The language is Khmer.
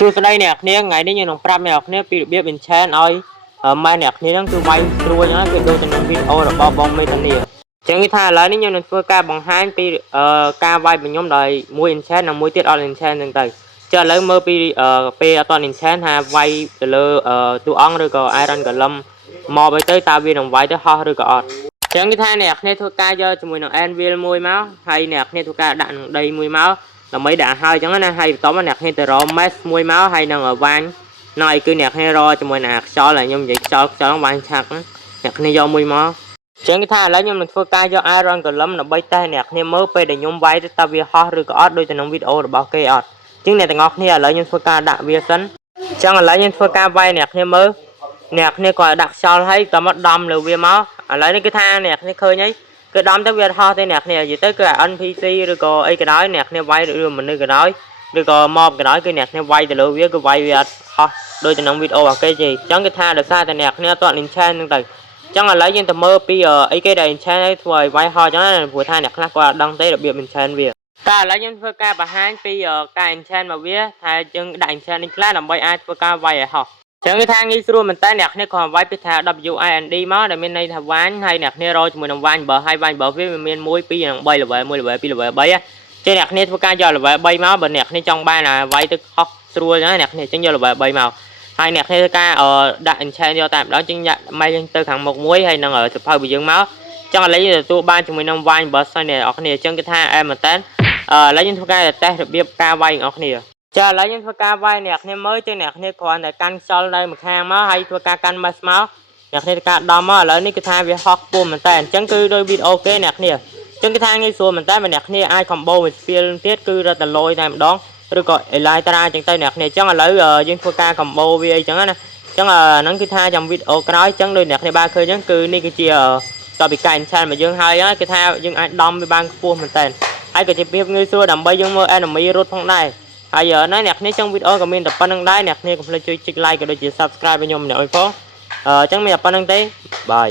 សួស្តីអ្នកនាងថ្ងៃនេះយើងនឹងប្រាប់អ្នកនាងពីរបៀប enchant ឲ្យម៉ែអ្នកនាងហ្នឹងគឺវាយស្រួលហ្នឹងគឺដូចទៅនឹងវីដេអូរបស់បងមេតានីចឹងគេថាឥឡូវនេះខ្ញុំនឹងធ្វើការបង្ហាញពីការវាយរបស់ខ្ញុំដោយមួយ enchant និងមួយទៀតអត់ enchant ហ្នឹងទៅចឹងឥឡូវមើលពីពេលអត់ enchant ថាវាយទៅលើតួអង្គឬក៏ iron golem មកទៅតើវានឹងវាយទៅហោះឬក៏អត់ចឹងគេថាអ្នកនាងធ្វើការយកជាមួយនឹង anvil មួយមកហើយអ្នកនាងធ្វើការដាក់នឹងដីមួយមកដើម្បីដាក់ហើយអញ្ចឹងណាហើយបន្ទាប់មកអ្នកគ្នាទៅរក mesh មួយមកហើយនឹងវាញណយគឺអ្នកគ្នារកជាមួយនឹងខ្យល់ហើយខ្ញុំនិយាយខ្យល់វាញឆាក់អ្នកគ្នាយកមួយមកអញ្ចឹងគេថាឥឡូវខ្ញុំនឹងធ្វើការយក iron golem ដើម្បីតេស្តអ្នកគ្នាមើលពេលដែលខ្ញុំវាយទៅតើវាហោះឬក៏អត់ដូចទៅក្នុងវីដេអូរបស់គេអត់អញ្ចឹងអ្នកទាំងអស់គ្នាឥឡូវខ្ញុំធ្វើការដាក់វាសិនអញ្ចឹងឥឡូវខ្ញុំធ្វើការវាយអ្នកគ្នាមើលអ្នកគ្នាគាត់ដាក់ខ្យល់ហើយក៏មកដំលើវាមកឥឡូវនេះគឺថាអ្នកគ្នាឃើញហើយគឺដំទៅវាហោះទៅអ្នកគ្នានិយាយទៅគឺ NPC ឬក៏អីក៏ដោយអ្នកគ្នាវាយឬមនុស្សក៏ដោយឬក៏មកក៏ដោយគឺអ្នកគ្នាវាយទៅលើវាគឺវាយវាអត់ហោះដូចទៅក្នុងវីដេអូរបស់គេទេអញ្ចឹងគឺថាដោយសារតែអ្នកគ្នាអត់ enchant ហ្នឹងទៅអញ្ចឹងឥឡូវយើងទៅមើលពីអីគេដែល enchant ឲ្យធ្វើឲ្យវាយហោះអញ្ចឹងណាព្រោះថាអ្នកខ្លះគាត់អត់ដឹងទេរបៀប enchant វាតែឥឡូវខ្ញុំធ្វើការបង្ហាញពីការ enchant របស់វាថាយើងដាក់ enchant នេះខ្លះដើម្បីអាចធ្វើការវាយឲ្យហោះចឹងគឺថាងាយស្រួលមែនតើអ្នកគ្នាគ្រាន់វាយពីថា WIND មកដែលមានន័យថាវាញហើយអ្នកគ្នារកជាមួយនឹងវាញបើហើយវាញបើវាមាន1 2និង3 level 1 level 2 level 3ចឹងអ្នកគ្នាធ្វើការយក level 3មកបើអ្នកគ្នាចង់បានវាយទៅហោះស្រួលចឹងអ្នកគ្នាចឹងយក level 3មកហើយអ្នកគ្នាធ្វើការដាក់ enchant យកតែម្ដងចឹងមកយើងទៅខាងមុខមួយហើយនឹងសភៅរបស់យើងមកចឹងឥឡូវយើងទទួលបានជាមួយនឹងវាញបើសិនអ្នកនរគ្នាចឹងគឺថាអែមែនតើឥឡូវយើងធ្វើការតេស្តរបៀបការវាយអ្នកនរគ្នាចាឥឡូវយើងធ្វើការវាយអ្នកគ្នាមើលចឹងអ្នកគ្នាគ្រាន់តែកាន់ខ្យល់នៅម្ខាងមកហើយធ្វើការកាន់ mesh មកអ្នកគ្នាធ្វើការដំមកឥឡូវនេះគឺថាវាហោះខ្ពស់មែនតើអញ្ចឹងគឺដោយវីដេអូគេអ្នកគ្នាអញ្ចឹងគឺថាងាយស្រួលមែនតើអ្នកគ្នាអាច combo មួយស្ពាលទៀតគឺរត់តែលយតែម្ដងឬក៏ Elytra អញ្ចឹងទៅអ្នកគ្នាអញ្ចឹងឥឡូវយើងធ្វើការ combo វាអីចឹងណាអញ្ចឹងហ្នឹងគឺថាចាំវីដេអូក្រោយអញ្ចឹងដោយអ្នកគ្នាបានឃើញអញ្ចឹងគឺនេះគឺជាតបពីការ enchant របស់យើងហើយគឺថាយើងអាចដំវាបានខ្ពស់មែនតើហើយក៏ជាភាពងាយស្រួលដើម្បីយើងមើល enemy រត់ផងដែរហើយណាអ្នកគ្នាចង់វីដេអូក៏មានតែប៉ុណ្្នឹងដែរអ្នកគ្នាកុំភ្លេចជួយចុច like ក៏ដូចជា subscribe ឲ្យខ្ញុំម្នាក់អុយផងអញ្ចឹងមានតែប៉ុណ្្នឹងទេបាយ